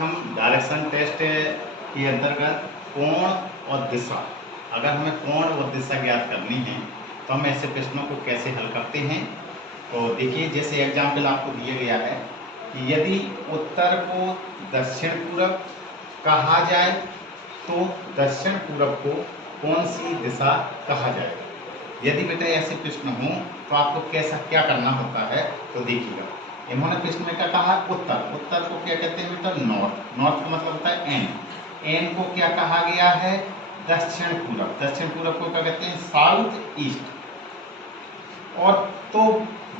हम direction test के अंतर्गत कोण और दिशा, अगर हमें कोण और दिशा ज्ञात करनी है तो हम ऐसे प्रश्नों को कैसे हल करते हैं। तो देखिए, जैसे एग्जाम्पल आपको दिया गया है कि यदि उत्तर को दक्षिण पूरब कहा जाए तो दक्षिण पूरब को कौन सी दिशा कहा जाएगा। यदि बेटा ऐसे प्रश्न हो तो आपको क्या करना होता है। तो देखिएगा, इन्होंने प्रश्न में क्या कहा, उत्तर। उत्तर को क्या कहते हैं बेटा, नॉर्थ। नॉर्थ का मतलब होता है एन। एन को क्या कहा गया है, दक्षिण पूरब। दक्षिण पूरब को क्या कहते हैं, साउथ ईस्ट। और तो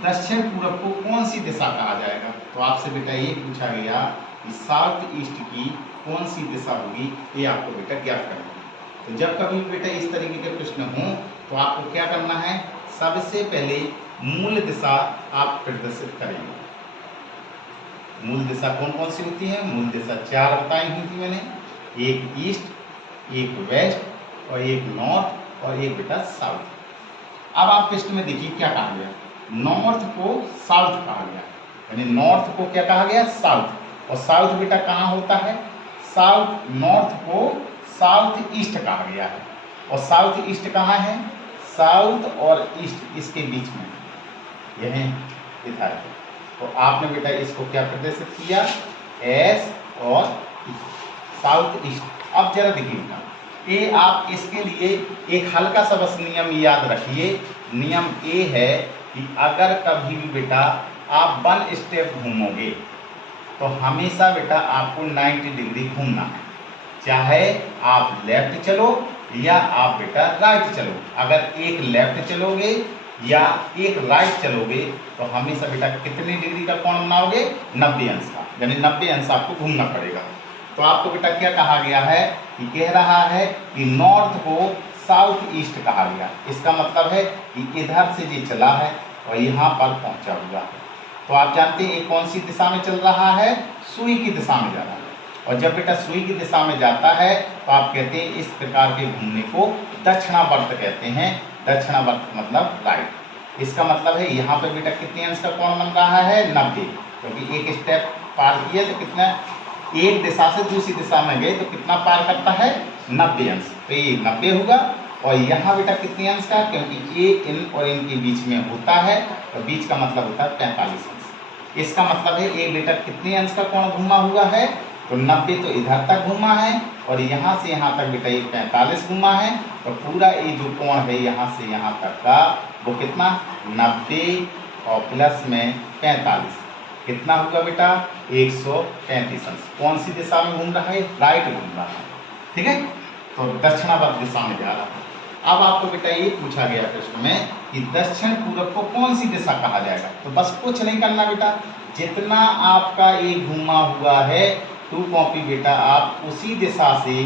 दक्षिण पूरब को कौन सी दिशा कहा जाएगा। तो आपसे बेटा ये पूछा गया कि साउथ ईस्ट की कौन सी दिशा होगी, ये आपको बेटा ज्ञात करना है। तो जब कभी बेटा इस तरीके के प्रश्न हों तो आपको क्या करना है, सबसे पहले मूल दिशा आप प्रदर्शित करेंगे। मूल दिशा कौन कौन सी होती है, मूल दिशा 4 बताई हुई थी मैंने, एक ईस्ट, एक वेस्ट और एक नॉर्थ और एक बेटा साउथ। अब आप प्रश्न में देखिए क्या कहा गया, नॉर्थ को साउथ कहा गया, यानी नॉर्थ को क्या कहा गया, साउथ। और साउथ बेटा कहाँ होता है, साउथ। नॉर्थ को साउथ ईस्ट कहा गया है। और साउथ ईस्ट कहाँ है, साउथ और ईस्ट इसके बीच में, यह इधर है। तो आपने बेटा इसको क्या प्रदर्शित किया, एस और साउथ ईस्ट। अब जरा देखिएगा, ये आप इसके लिए एक हल्का सा बस नियम याद रखिए। नियम ये है कि अगर कभी भी बेटा आप 1 स्टेप घूमोगे तो हमेशा बेटा आपको 90 डिग्री घूमना है, चाहे आप लेफ्ट चलो या आप बेटा राइट चलो। अगर एक लेफ्ट चलोगे या एक राइट चलोगे तो हमेशा बेटा कितने डिग्री का कोण बनाओगे, 90 अंश का, यानी 90 अंश आपको घूमना पड़ेगा। तो आपको बेटा क्या कहा गया है कि कह रहा है कि नॉर्थ को साउथ ईस्ट कहा गया। इसका मतलब है कि इधर से ये चला है और यहाँ पर पहुँचा हुआ है। तो आप जानते हैं ये कौन सी दिशा में चल रहा है, सुई की दिशा में जा रहा है। और जब बेटा सुई की दिशा में जाता है तो आप कहते हैं इस प्रकार के घूमने को दक्षिणावर्त कहते हैं। दक्षिणावर्त मतलब राइट। इसका मतलब है यहाँ पे बेटा कितने अंश का कोण बन रहा है, 90। क्योंकि एक स्टेप पार किया तो कितना, एक दिशा से दूसरी दिशा में गए तो कितना पार करता है, 90 अंश। तो ये 90 होगा। और यहाँ बेटा कितने अंश का, क्योंकि ये इन और इनके बीच में होता है और बीच का मतलब होता है 45 अंश। इसका मतलब है ये बेटा कितने अंश का कोण घूमा हुआ है, तो 90 तो इधर तक घूमा है और यहाँ से यहाँ तक बेटा ये 45 घूमा है। तो पूरा ये जो कोण है यहाँ से यहाँ तक का वो कितना, 90 और प्लस में 45, कितना होगा बेटा, 135 अंश। कौन सी दिशा में घूम रहा है, राइट घूम रहा है, ठीक है। तो दक्षिणावर्त दिशा में जा रहा है। अब आपको बेटा ये पूछा गया प्रश्न में कि दक्षिण पूरब को कौन सी दिशा कहा जाएगा। तो बस कुछ नहीं करना बेटा, जितना आपका ये घूमा हुआ है 2 कॉपी बेटा आप उसी दिशा से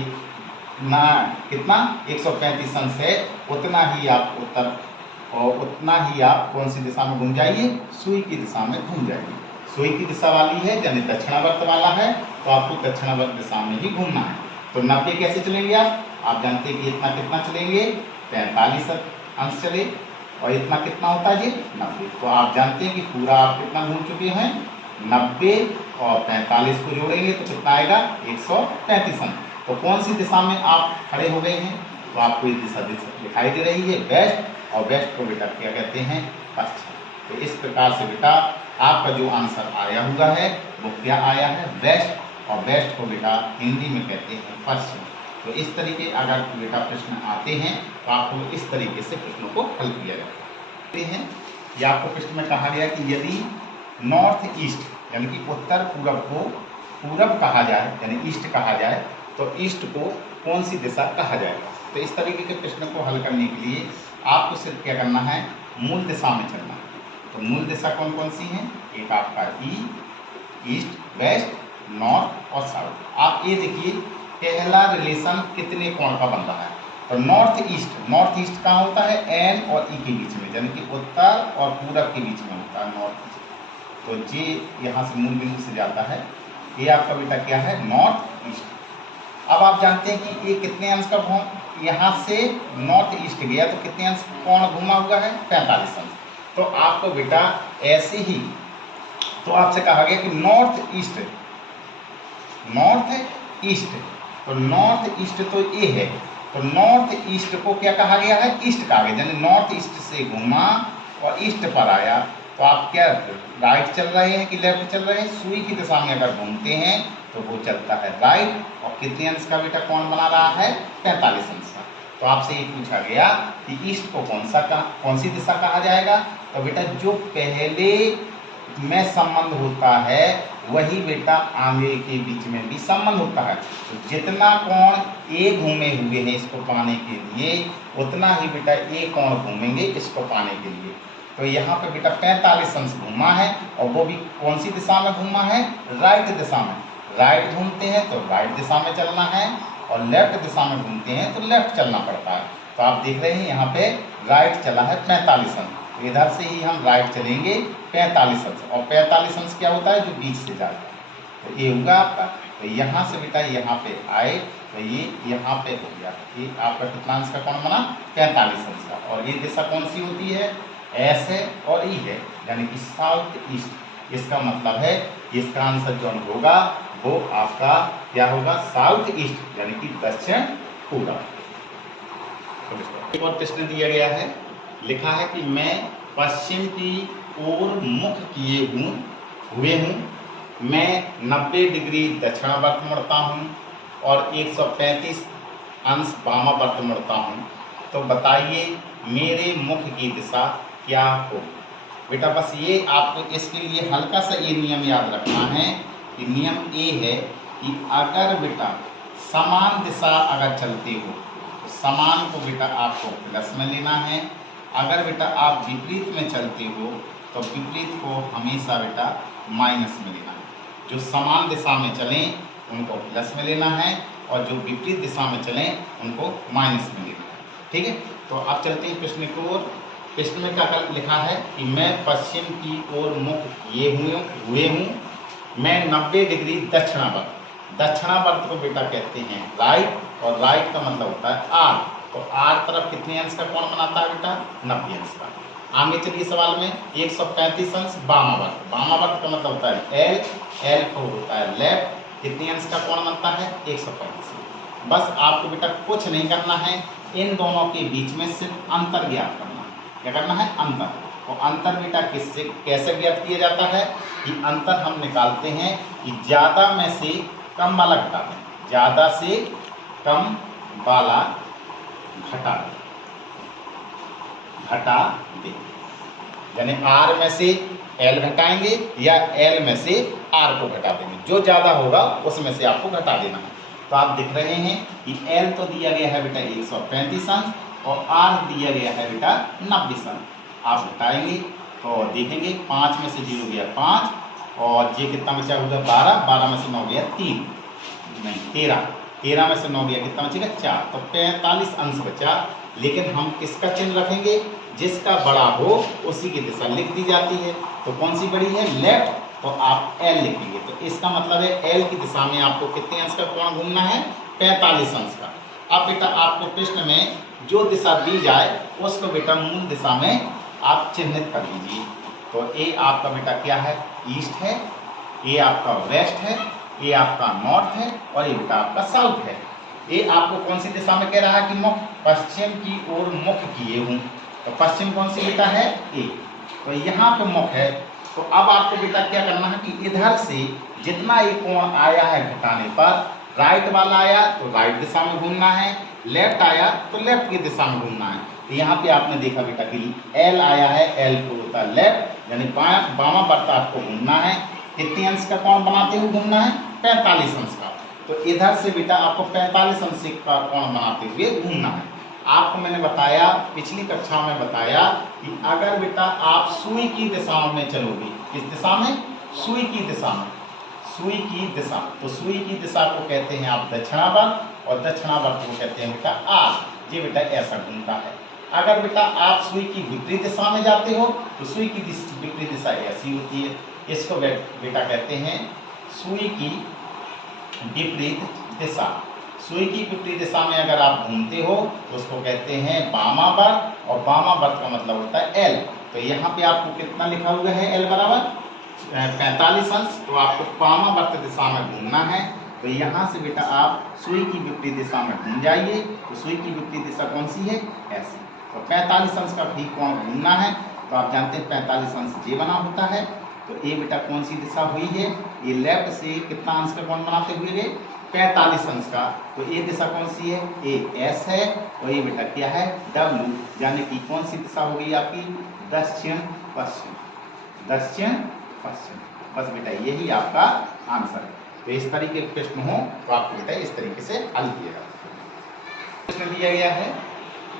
ना कितना 135 अंश है उतना ही आप उत्तर, और उतना ही आप कौन सी दिशा में घूम जाइए, सुई की दिशा में घूम जाइए। सुई की दिशा वाली है यानी दक्षिणावर्त वाला है तो आपको दक्षिणावर्त दिशा में ही घूमना है। तो 90 कैसे चलेंगे आप जानते हैं कि इतना कितना चलेंगे, 45 अंश चले और इतना कितना होता है ये 90। तो आप जानते हैं कि पूरा आप कितना घूम चुके हैं, 90 और 45 को जोड़ेंगे तो कितना आएगा, 135 अंश। तो कौन सी दिशा में आप खड़े हो गए हैं, तो आपको ये दिशा दिखाई दे रही है, वेस्ट। और वेस्ट को बेटा क्या कहते हैं, पश्चिम। तो इस प्रकार से बेटा आपका जो आंसर आया हुआ है वो क्या आया है, वेस्ट। और वेस्ट को बेटा हिंदी में कहते हैं पश्चिम। तो इस तरीके अगर बेटा प्रश्न आते हैं तो आपको इस तरीके से प्रश्नों को हल किया जाता है। या आपको प्रश्न में कहा गया कि यदि नॉर्थ ईस्ट यानी कि उत्तर पूरब को पूरब कहा जाए यानी ईस्ट कहा जाए तो ईस्ट को कौन सी दिशा कहा जाएगा। तो इस तरीके के प्रश्न को हल करने के लिए आपको सिर्फ क्या करना है, मूल दिशा में चलना है। तो मूल दिशा कौन कौन सी हैं, एक आपका ईस्ट, वेस्ट, नॉर्थ और साउथ। आप ये देखिए पहला रिलेशन कितने कोण का बन रहा है। तो नॉर्थ ईस्ट कहाँ होता है, एन और ई के बीच में, यानी कि उत्तर और पूरब के बीच में होता है नॉर्थ ईस्ट। तो ये यहाँ से मूल बिंदु से जाता है, ये आपका बेटा क्या है, नॉर्थ ईस्ट। अब आप जानते हैं कि ये कितने अंश का घूम, यहाँ से नॉर्थ ईस्ट गया तो कितने अंश कोण घूमा हुआ है, 45 अंश। तो आपको बेटा ऐसे ही, तो आपसे कहा गया कि नॉर्थ ईस्ट नॉर्थ ईस्ट। तो नॉर्थ ईस्ट तो ये है, तो नॉर्थ ईस्ट को क्या कहा गया है, ईस्ट कहा गया, यानी नॉर्थ ईस्ट से घूमा और ईस्ट पर आया। तो आप क्या राइट चल रहे हैं कि लेफ्ट चल रहे हैं, सुई की दिशा में अगर घूमते हैं तो वो चलता है राइट। और कितने अंश का बेटा कोण बना रहा है, 45 अंश का। तो आपसे ये पूछा गया कि ईस्ट को कौन सी दिशा कहा जाएगा, तो बेटा जो पहले में संबंध होता है वही बेटा आगे के बीच में भी संबंध होता है। तो जितना कोण ए घूमे हुए हैं इसको पाने के लिए, उतना ही बेटा ए कोण घूमेंगे इसको पाने के लिए। तो यहाँ पे बेटा 45 अंश घूमा है, और वो भी कौन सी दिशा में घूमा है, राइट दिशा में। राइट घूमते हैं तो राइट दिशा में चलना है, और लेफ्ट दिशा में घूमते हैं तो लेफ्ट चलना पड़ता है। तो आप देख रहे हैं यहाँ पे राइट चला है 45 अंश, तो इधर से ही हम राइट चलेंगे 45 अंश। और 45 अंश क्या होता है, जो बीच से जाता है। तो ये होगा आपका, तो यहाँ से बेटा यहाँ पे आए तो ये यहाँ पे हो गया, ये आपका कितना अंश का कोण बना, 45 अंश का। और ये दिशा कौन सी होती है, एस है और ई है, यानी कि साउथ ईस्ट। इसका मतलब है इसका आंसर जो होगा वो आपका क्या होगा, साउथ ईस्ट, यानी कि दक्षिण पूर्व। एक और प्रश्न दिया गया है, लिखा है कि मैं पश्चिम की ओर मुख किए हुए हूँ, मैं 90 डिग्री दक्षिणावर्त मुड़ता हूँ और 135 अंश वामावर्त मुड़ता हूँ। तो बताइए मेरे मुख की दिशा क्या हो। बेटा बस ये आपको इसके लिए हल्का सा ये नियम याद रखना है कि नियम ये है कि अगर बेटा समान दिशा अगर चलते हो तो समान को बेटा आपको प्लस में लेना है, अगर बेटा आप विपरीत में चलते हो तो विपरीत को हमेशा बेटा माइनस में लेना है। जो समान दिशा में चलें उनको प्लस में लेना है, और जो विपरीत दिशा में चलें उनको माइनस में लेना है। ठीक है, तो आप चलते हैं प्रश्न की ओर। प्रश्न में क्या लिखा है कि मैं पश्चिम की ओर मुख किए हुए हूँ, मैं 90 डिग्री दक्षिणावर्त। दक्षिणावर्त को बेटा कहते हैं राइट, और राइट का मतलब होता है आर। तो आर तरफ कितने अंश का कोण बनाता है बेटा, 90 अंश का। आगे चलिए सवाल में 135 अंश वामावर्त। वामावर्त का मतलब होता है एल, एल को होता है लेफ्ट। कितने अंश का कोण बनता है, 135। बस आपको बेटा कुछ नहीं करना है, इन दोनों के बीच में सिर्फ अंतर ज्ञात करना है। क्या करना है, अंतर। तो अंतर बेटा किससे कैसे ज्ञात किया जाता है कि अंतर हम निकालते हैं कि ज़्यादा में से कम वाला घटा दें, ज़्यादा से कम वाला घटा दें, यानी आर में से एल घटाएंगे या एल में से आर को घटा देंगे, जो ज़्यादा होगा उसमें से आपको घटा देना है। तो आप देख रहे हैं कि एल तो दिया गया है बेटा 135 अंश और आर दिया गया है बेटा 90 अंश। आप घटाएंगे तो देखेंगे 5 में से 0 गया 5, और ये कितना बचा होगा 12, 12 में से 9 गया 3, नहीं 13, 13 में से 9 गया कितना बचेगा 4, तो 45 अंश बचा। लेकिन हम किसका चिन्ह रखेंगे, जिसका बड़ा हो उसी की दिशा लिख दी जाती है। तो कौन सी बड़ी है, लेफ्ट, तो आप एल लिखेंगे। तो इसका मतलब है एल की दिशा में आपको कितने अंश का कोण घूमना है, 45 अंश का। अब बेटा आपको प्रश्न में जो दिशा दी जाए उसको बेटा मूल दिशा में आप चिन्हित कर लीजिए। तो ए आपका बेटा क्या है, ईस्ट है, ये आपका वेस्ट है, ये आपका नॉर्थ है, और ये बेटा आपका साउथ है। ये आपको कौन सी दिशा में कह रहा है कि मुख, पश्चिम की ओर मुख किए हूँ। तो पश्चिम कौन सी बेटा है, ए, तो यहाँ पे मुख है। तो अब आपको बेटा क्या करना है कि इधर से जितना ये कोण आया है घटाने पर, राइट वाला आया तो राइट दिशा में घूमना है, लेफ्ट आया तो लेफ्ट की दिशा में घूमना है। तो यहाँ पे आपने देखा बेटा कि एल आया है, एल को होता है लेफ्ट, यानी वामावर्त आपको घूमना है। कितने अंश का कोण बनाते हुए घूमना है, 45 अंश का। तो इधर से बेटा आपको 45 अंश का कोण बनाते हुए घूमना है। आपको मैंने बताया, पिछली कक्षा में बताया कि अगर बेटा आप सुई की दिशा में चलोगे, किस दिशा में, सुई की दिशा में, सुई की दिशा, तो सुई की दिशा को कहते हैं आप दक्षिणावर्त, और दक्षिणावर्त को कहते हैं बेटा आर। ये बेटा ऐसा घूमता है। अगर बेटा आप सुई की विपरीत दिशा में जाते हो तो सुई की विपरीत दिशा ऐसी होती है। इसको बेटा कहते हैं सुई की विपरीत दिशा। सुई की विपरीत दिशा में अगर आप घूमते हो तो उसको कहते हैं वामावर्त, और वामावर्त का मतलब होता है एल। तो यहाँ पे आपको कितना लिखा हुआ है, एल बराबर 45 अंश। तो आपको वामावर्त दिशा में घूमना है। तो यहाँ से बेटा आप सुई की विपरीत दिशा में घूम जाइए। तो सुई की विपरीत दिशा कौन सी है? ऐसी। तो 45 अंश का भी कोण घूमना है तो आप जानते हैं 45 अंश जे बना होता है। तो ये बेटा कौन सी दिशा हुई है? ये लेफ्ट से कितना अंश का कोण बनाते हुए गए? 45 अंश का। तो ये दिशा कौन सी है? ये एस है और ये बेटा क्या है? डब्ल्यू, यानी कि कौन सी दिशा होगी आपकी? दक्षिण पश्चिम, दक्षिण पश्चिम। बस बेटा यही आपका आंसर है। तो इस तरीके के प्रश्न हो तो आपको बेटा इस तरीके से हल किएगा। प्रश्न दिया गया है,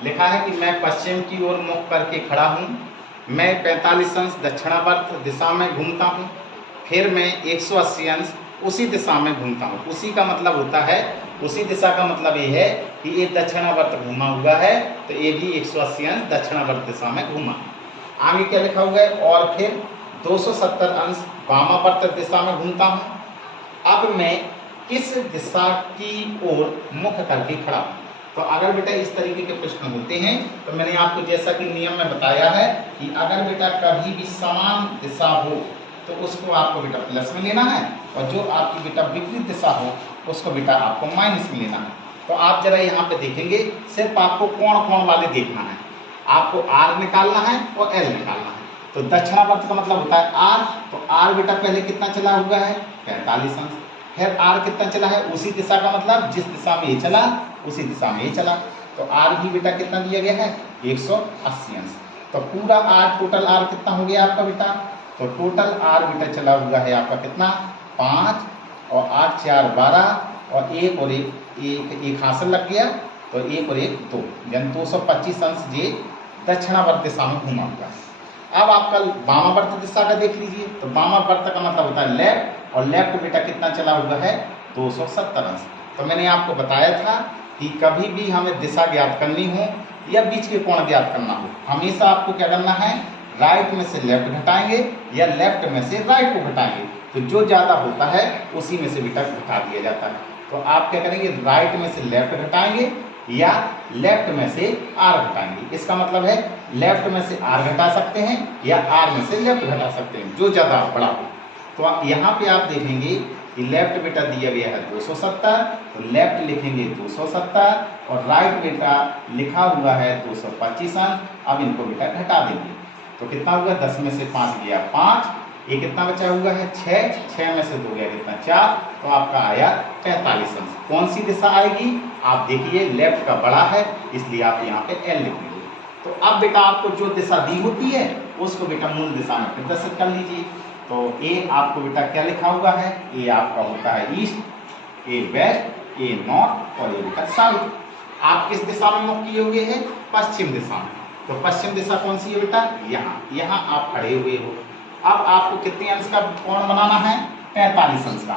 लिखा है कि मैं पश्चिम की ओर मुख करके खड़ा हूँ, मैं 45 अंश दक्षिणावर्त दिशा में घूमता हूँ, फिर मैं 180 अंश उसी दिशा में घूमता हूँ। उसी का मतलब होता है, उसी दिशा का मतलब ये है कि ये दक्षिणावर्त घूमा हुआ है तो ये भी 180 अंश दक्षिणावर्त दिशा में घूमा। आगे क्या लिखा हुआ है? और फिर 270 अंश वामावर्त दिशा में घूमता हूँ। अब मैं किस दिशा की ओर मुख करके खड़ा हूँ? तो अगर बेटा इस तरीके के प्रश्न होते हैं तो मैंने आपको जैसा कि नियम में बताया है कि अगर बेटा कभी भी समान दिशा हो तो उसको आपको बेटा प्लस में लेना है और जो आपकी बेटा विपरीत दिशा हो उसको बेटा आपको माइनस में लेना है। तो आप जरा यहाँ पे देखेंगे, सिर्फ आपको कोण कोण वाले देखना है, आपको आर निकालना है और एल निकालना है। तो दक्षिणावर्त का मतलब होता है आर, तो आर बेटा पहले कितना चला हुआ है? 45 अंश। फिर आर कितना चला है? उसी दिशा का मतलब जिस दिशा में ये चला उसी दिशा में ये चला। तो आर भी बेटा कितना दिया गया है? 180 अंश। तो पूरा आर, टोटल आर कितना हो गया आपका बेटा? तो टोटल आर बेटा चला हुआ है आपका कितना? 5 और 8 4 12 और एक और एक हासिल लग गया तो एक और एक 2, यानी 225 अंश ये दक्षिणावर्त दिशा में घूमा हुआ है। अब आपका वामावर्त दिशा का देख लीजिए। तो वामावर्त का मतलब होता है लेफ्ट, और लेफ्ट बेटा कितना चला हुआ है? 270 अंश। तो मैंने आपको बताया था कि कभी भी हमें दिशा ज्ञात करनी हो या बीच के कोण ज्ञात करना हो, हमेशा आपको क्या करना है? राइट में से लेफ्ट घटाएंगे या लेफ्ट में से राइट को घटाएंगे। तो जो ज़्यादा होता है उसी में से बेटा घटा दिया जाता है। तो आप क्या करेंगे? राइट में से लेफ्ट घटाएंगे या लेफ्ट में से आर घटाएंगे। इसका मतलब है लेफ्ट में से आर घटा सकते हैं या आर में से लेफ्ट घटा सकते हैं, जो ज़्यादा बड़ा हो। तो यहाँ पे आप देखेंगे कि लेफ्ट बेटा दिया गया है 270, तो लेफ्ट लिखेंगे 270 और राइट बेटा लिखा हुआ है 225 अंश। अब इनको बेटा घटा देंगे तो कितना हुआ? 10 में से 5 गया 5, ये कितना बचा हुआ है? 6 में से 2 गया कितना? 4। तो आपका आया 45 अंश। कौन सी दिशा आएगी? आप देखिए लेफ्ट का बड़ा है इसलिए आप यहाँ पे एल लिख लीजिए। तो अब बेटा आपको जो दिशा दी होती है उसको बेटा मूल दिशा में प्रदर्शित कर लीजिए। तो ए आपको बेटा क्या लिखा हुआ है? ए आपका होता है ईस्ट, ए वेस्ट, ए नॉर्थ और ए बेटा साउथ। आप किस दिशा में मुख किए हुए हैं? पश्चिम दिशा में। तो पश्चिम दिशा कौन सी है बेटा? यहाँ आप खड़े हुए हो। अब आपको कितने अंश का कोण बनाना है? 45 अंश का।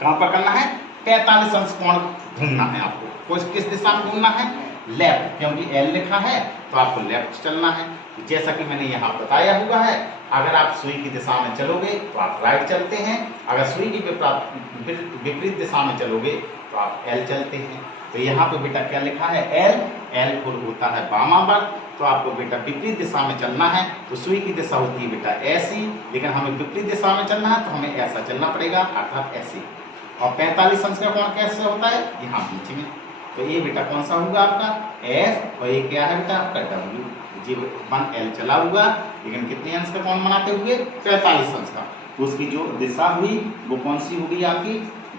कहाँ पर करना है? 45 अंश कोण घूमना है आपको। किस दिशा में घूमना है? लेफ्ट, क्योंकि एल लिखा है तो आपको लेफ्ट चलना है। जैसा कि मैंने यहाँ बताया हुआ है, अगर आप सुई की दिशा में चलोगे तो आप राइट चलते हैं, अगर सुई की विपरीत दिशा में चलोगे तो आप एल चलते हैं। तो यहाँ पे बेटा क्या लिखा है? एल। एल होता है वामावर्त, तो आपको बेटा विपरीत दिशा में चलना है। तो सुई की दिशा होती है बेटा ऐसी, लेकिन हमें विपरीत दिशा में चलना है तो हमें ऐसा चलना पड़ेगा, अर्थात ऐसे। और 45 अंश का कोण कैसे होता है? यहाँ बीच में। तो ये बेटा कौन सा होगा आपका? एस, और ये क्या है बेटा आपका? डब्ल्यू। जी 1 एल चला हुआ, लेकिन कितने अंश का कोण बनाते हुए? 45 अंश का। उसकी जो दिशा हुई वो कौन सी होगी आपकी?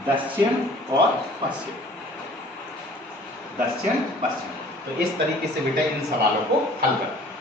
दक्षिण और पश्चिम, दक्षिण पश्चिम। तो इस तरीके से बेटा इन सवालों को हल करते हैं।